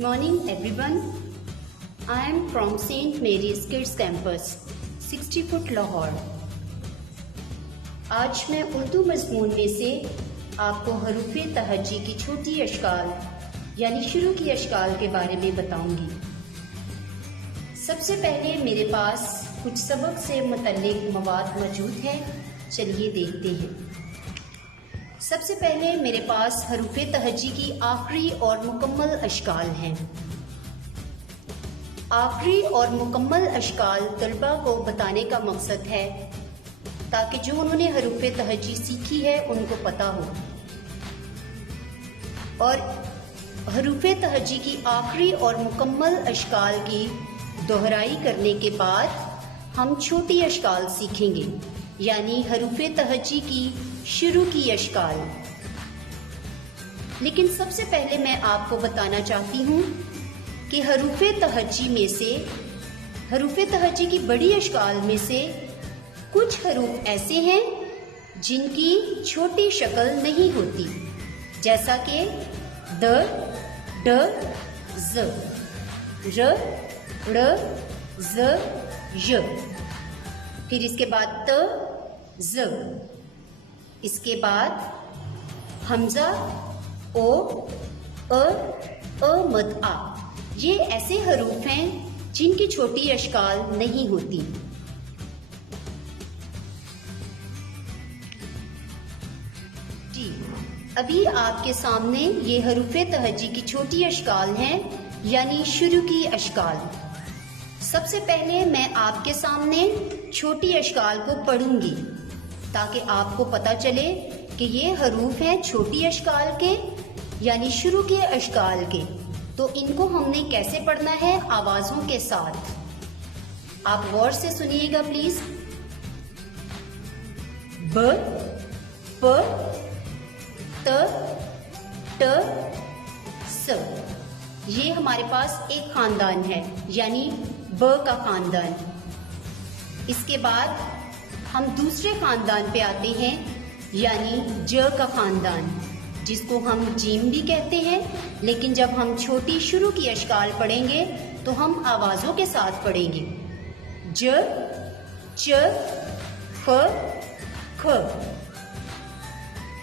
Good morning everyone. I am from St. Mary's Kids Campus, 60 foot Lahore. आज मैं उर्दू मज़मून में से आपको हरूफ़े तहज्जी की छोटी अशकाल यानी शुरू की अशकाल के बारे में बताऊंगी। सबसे पहले मेरे पास कुछ सबक से मुतल्लिक़ मवाद मौजूद है, चलिए देखते हैं। सबसे पहले मेरे पास हरूफ़े तहज्जी की आखिरी और मुकम्मल अशकाल हैं। आखिरी और मुकम्मल अशकाल तलबा को बताने का मकसद है ताकि जो उन्होंने हरूफ़े तहज्जी सीखी है उनको पता हो, और हरूफ़े तहज्जी की आखिरी और मुकम्मल अशकाल की दोहराई करने के बाद हम छोटी अशकाल सीखेंगे, यानी हरूफ़े तहज्जी की शुरू की अशकाल। लेकिन सबसे पहले मैं आपको बताना चाहती हूँ कि हरूफ़े तहज्जी में से, हरूफ़े तहज्जी की बड़ी अशकाल में से कुछ हरूफ ऐसे हैं जिनकी छोटी शक्ल नहीं होती, जैसा कि द, ड, ज, र, ड़, ज, य। फिर इसके बाद त, ज, इसके बाद हमजा, ओ, अ मद आ। ये ऐसे हरूफ हैं जिनकी छोटी अशकाल नहीं होती। जी, अभी आपके सामने ये हरूफ़े तहज्जी की छोटी अशकाल हैं, यानी शुरू की अशकाल। सबसे पहले मैं आपके सामने छोटी अशकाल को पढ़ूंगी ताकि आपको पता चले कि ये हरूफ हैं छोटी अशकाल के, यानी शुरू के अशकाल के। तो इनको हमने कैसे पढ़ना है? आवाज़ों के साथ। आप गौर से सुनिएगा प्लीज। ब, प, त, ट, स। ये हमारे पास एक खानदान है, यानी ब का खानदान। इसके बाद हम दूसरे खानदान पे आते हैं, यानी ज का खानदान, जिसको हम जीम भी कहते हैं। लेकिन जब हम छोटी शुरू की अशकाल पढ़ेंगे तो हम आवाज़ों के साथ पढ़ेंगे। ज, च, फ, ख।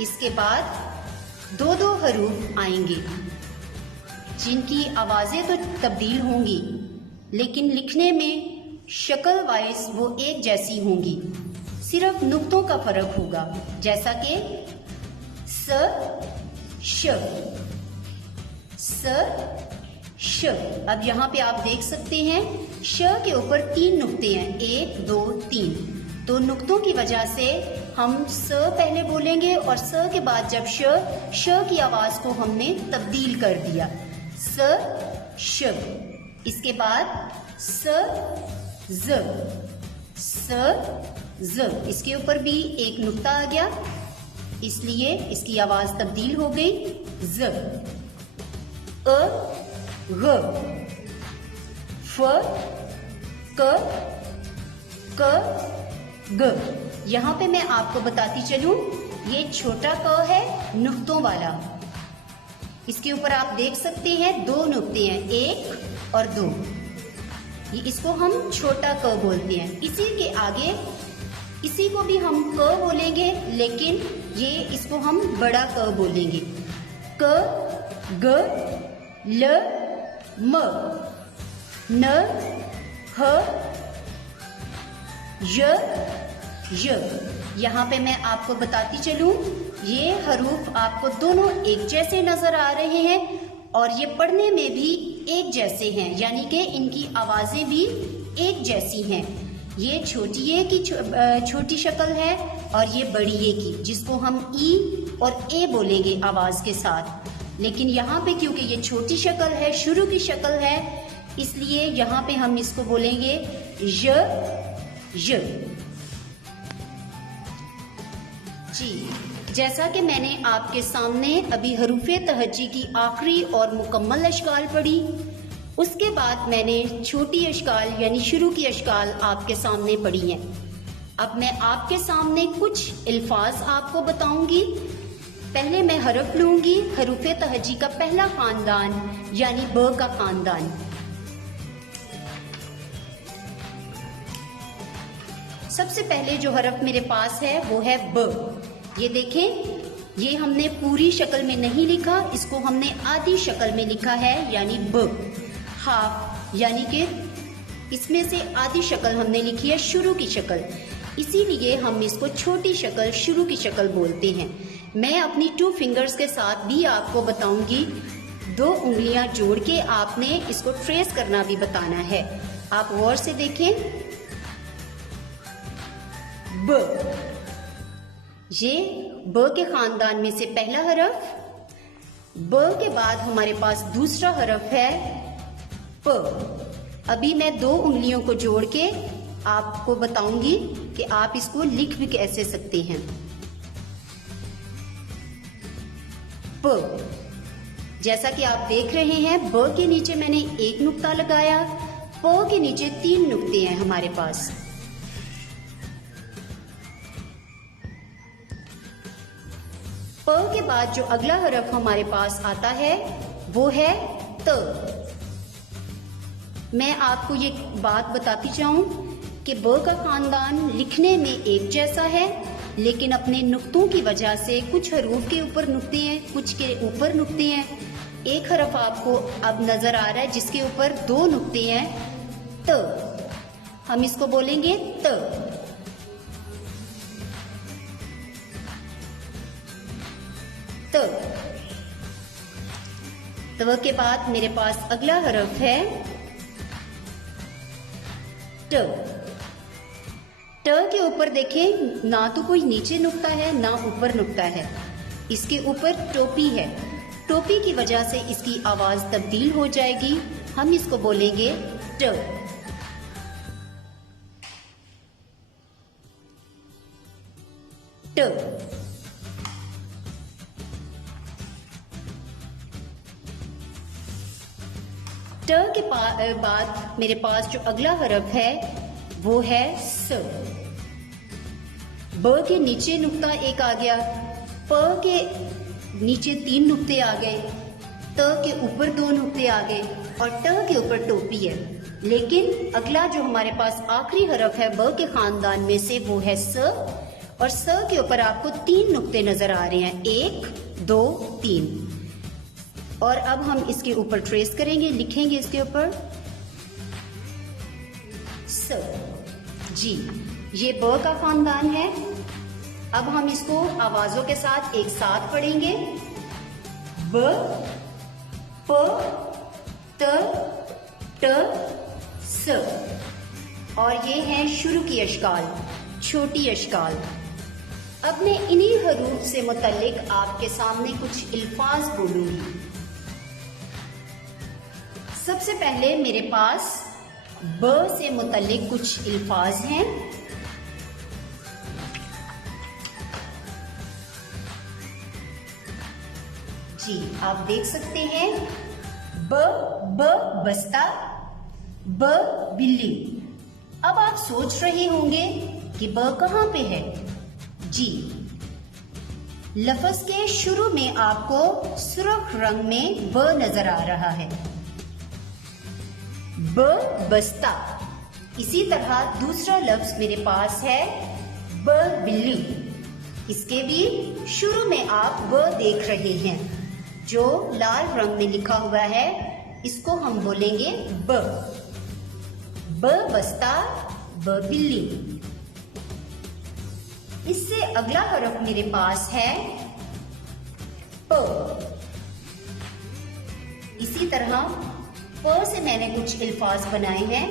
इसके बाद दो दो हरूफ आएंगे जिनकी आवाज़ें तो तब्दील होंगी, लेकिन लिखने में शक्ल वाइज वो एक जैसी होंगी, सिर्फ नुक्तों का फर्क होगा, जैसा कि स, श, स, श। अब यहाँ पे आप देख सकते हैं श के ऊपर 3 नुक्ते हैं, 1, 2, 3। तो नुक्तों की वजह से हम स पहले बोलेंगे और स के बाद जब श की आवाज को हमने तब्दील कर दिया, स, श। इसके बाद स, ज, स, ज। इसके ऊपर भी एक नुक्ता आ गया, इसलिए इसकी आवाज तब्दील हो गई, ज। अ, ग, फ, क, ग। यहाँ पे मैं आपको बताती चलूं, ये छोटा क है नुक्तों वाला। इसके ऊपर आप देख सकते हैं 2 नुक्ते हैं, 1 और 2। इसको हम छोटा क बोलते हैं। इसी के आगे इसी को भी हम क बोलेंगे, लेकिन ये इसको हम बड़ा क बोलेंगे। क, ग, ल, म, न, ह, य, य। यहाँ पे मैं आपको बताती चलूं, ये हरूफ आपको दोनों एक जैसे नजर आ रहे हैं और ये पढ़ने में भी एक जैसे हैं, यानी कि इनकी आवाजें भी एक जैसी हैं। ये छोटी ए की छोटी शक्ल है और ये बड़ी ए की, जिसको हम ई और ए बोलेंगे आवाज के साथ। लेकिन यहाँ पे क्योंकि ये छोटी शक्ल है, शुरू की शक्ल है, इसलिए यहाँ पे हम इसको बोलेंगे य, य। जी, जैसा कि मैंने आपके सामने अभी हरूफ़े तहज्जी की आखिरी और मुकम्मल अशकाल पढ़ी, उसके बाद मैंने छोटी अशकाल यानी शुरू की अशकाल आपके सामने पढ़ी हैं। अब मैं आपके सामने कुछ अल्फाज आपको बताऊंगी। पहले मैं हरफ लूंगी, हरूफ तहजी का पहला खानदान यानी ब का खानदान। सबसे पहले जो हरफ मेरे पास है वो है ब। ये देखें, ये हमने पूरी शक्ल में नहीं लिखा, इसको हमने आधी शक्ल में लिखा है यानी ब। हाफ यानी कि इसमें से आधी शक्ल हमने लिखी है शुरू की शक्ल, इसीलिए हम इसको छोटी शक्ल, शुरू की शक्ल बोलते हैं। मैं अपनी 2 फिंगर्स के साथ भी आपको बताऊंगी, 2 उंगलियां जोड़ के आपने इसको ट्रेस करना भी बताना है। आप गौर से देखें, ब, ये ब के खानदान में से पहला हरफ, ब के बाद हमारे पास दूसरा हरफ है प। अभी मैं 2 उंगलियों को जोड़ के आपको बताऊंगी कि आप इसको लिख भी कैसे सकते हैं। प, जैसा कि आप देख रहे हैं, ब के नीचे मैंने 1 नुक्ता लगाया, प के नीचे 3 नुक्ते हैं हमारे पास। प के बाद जो अगला हरफ हमारे पास आता है वो है त। मैं आपको ये बात बताती जाऊं कि ब का खानदान लिखने में एक जैसा है, लेकिन अपने नुक्तों की वजह से कुछ हरूफ के ऊपर नुक्ते हैं, कुछ के ऊपर नुक्ते हैं। एक हरफ आपको अब नजर आ रहा है जिसके ऊपर 2 नुक्ते हैं, त। हम इसको बोलेंगे त। त के बाद मेरे पास अगला हरफ है ट। ट के ऊपर देखें, ना तो कोई नीचे नुक्ता है ना ऊपर नुक्ता है, इसके ऊपर टोपी है। टोपी की वजह से इसकी आवाज तब्दील हो जाएगी, हम इसको बोलेंगे ट। ट। ट के बाद मेरे पास जो अगला हरफ है वो है स। ब के नीचे नुक्ता 1 आ गया, प के नीचे 3 नुक्ते आ गए, त के ऊपर 2 नुक्ते आ गए और ट के ऊपर टोपी है। लेकिन अगला जो हमारे पास आखिरी हरफ है ब के खानदान में से वो है स, और स के ऊपर आपको 3 नुक्ते नजर आ रहे हैं, 1 2 3। और अब हम इसके ऊपर ट्रेस करेंगे, लिखेंगे इसके ऊपर स। जी, ये ब का खानदान है। अब हम इसको आवाजों के साथ एक साथ पढ़ेंगे, ब, प, त, ट, स। और ये है शुरू की अशकाल, छोटी अशकाल। अब मैं इन्हीं हरूफ से मुतल्लिक आपके सामने कुछ अल्फाज बोलूंगी। सबसे पहले मेरे पास ब से मुतल्लिक कुछ अल्फाज हैं। जी, आप देख सकते हैं, ब बस्ता, ब बिल्ली। अब आप सोच रहे होंगे कि ब कहाँ पे है। जी, लफ्ज के शुरू में आपको सुर्ख रंग में ब नजर आ रहा है, ब बस्ता। इसी तरह दूसरा लफ्ज मेरे पास है ब बिल्ली, इसके भी शुरू में आप ब देख रहे हैं, जो लाल रंग में लिखा हुआ है, इसको हम बोलेंगे ब बस्ता, ब बिल्ली। इससे अगला हरफ मेरे पास है प। इसी तरह प से मैंने कुछ अल्फाज बनाए हैं।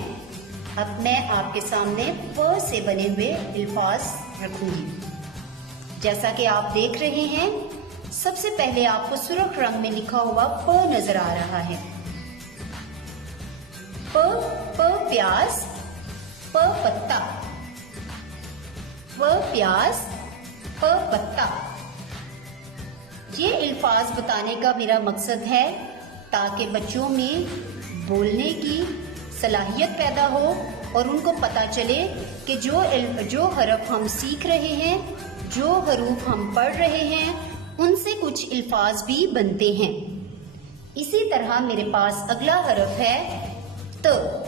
अब मैं आपके सामने प से बने हुए अल्फाज रखूंगी। जैसा कि आप देख रहे हैं, सबसे पहले आपको सुर्ख रंग में लिखा हुआ प नजर आ रहा है। प प्याज, प पत्ता, प प्याज, प पत्ता। ये अल्फाज बताने का मेरा मकसद है ताकि बच्चों में बोलने की सलाहियत पैदा हो और उनको पता चले कि जो हरफ हम सीख रहे हैं, जो हरूफ हम पढ़ रहे हैं, उनसे कुछ अल्फाज भी बनते हैं। इसी तरह मेरे पास अगला हरफ है त।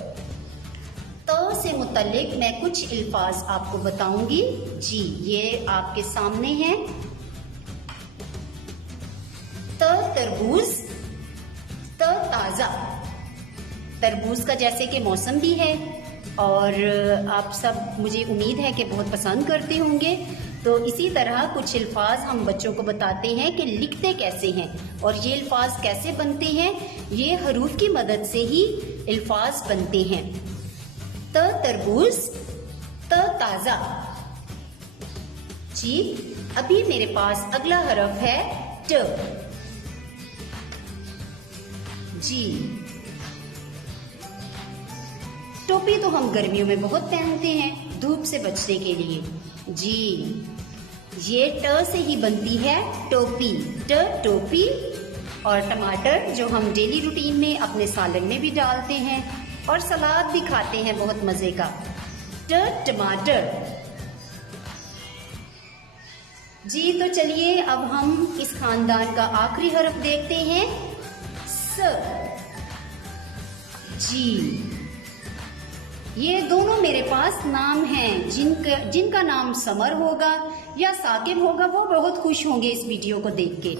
से मुतल्लिक मैं कुछ अल्फाज आपको बताऊंगी। जी, ये आपके सामने है। तरबूज, ताज़ा। तरबूज का जैसे कि मौसम भी है और आप सब मुझे उम्मीद है कि बहुत पसंद करते होंगे, तो इसी तरह कुछ अल्फाज हम बच्चों को बताते हैं कि लिखते कैसे हैं और ये अल्फाज कैसे बनते हैं। ये हरूफ की मदद से ही अल्फाज बनते हैं। तरबूज, ताज़ा। जी, अभी मेरे पास अगला हरफ है ट। जी, टोपी तो हम गर्मियों में बहुत पहनते हैं धूप से बचने के लिए। जी, ये ट से ही बनती है टोपी। टोपी। और टमाटर जो हम डेली रूटीन में अपने सालन में भी डालते हैं और सलाद भी खाते हैं बहुत मजे का। टमाटर। जी, तो चलिए अब हम इस खानदान का आखिरी हरफ देखते हैं स। जी, ये दोनों मेरे पास नाम हैं। जिनका नाम समर होगा या साकिब होगा वो बहुत खुश होंगे इस वीडियो को देख के।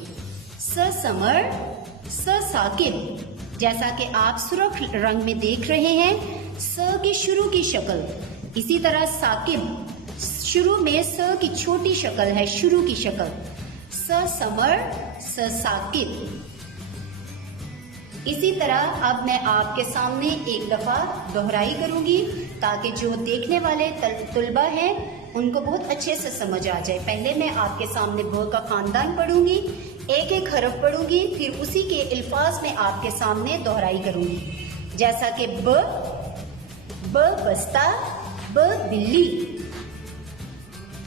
समर, साकिब। जैसा कि आप सुर्ख रंग में देख रहे हैं, स की शुरू की शक्ल। इसी तरह साकिब, शुरू में स की छोटी शक्ल है, शुरू की शक्ल। समर, साकिब। इसी तरह अब मैं आपके सामने एक दफा दोहराई करूंगी ताकि जो देखने वाले तुलबा हैं उनको बहुत अच्छे से समझ आ जाए। पहले मैं आपके सामने ब का खानदान पढ़ूंगी, एक एक हरफ पढ़ूंगी, फिर उसी के अल्फाज में आपके सामने दोहराई करूंगी। जैसा कि ब बस्ता, ब बिल्ली।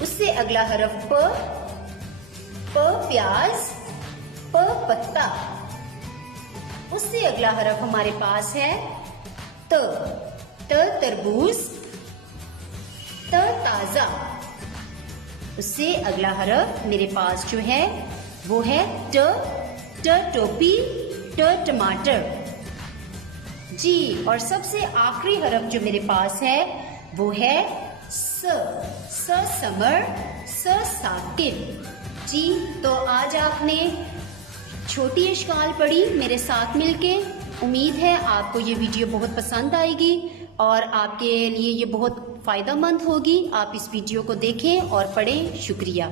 उससे अगला हरफ प प्याज, प पत्ता। उससे अगला हरफ हमारे पास है त तरबूज, ताज़ा। उससे अगला हरफ मेरे पास जो है वो है टोपी, टमाटर। जी, और सबसे आखिरी हरफ जो मेरे पास है वो है समर, साकिब। जी, तो आज आपने छोटी इश्काल पढ़ी मेरे साथ मिलके। उम्मीद है आपको ये वीडियो बहुत पसंद आएगी और आपके लिए ये बहुत फ़ायदेमंद होगी। आप इस वीडियो को देखें और पढ़ें। शुक्रिया।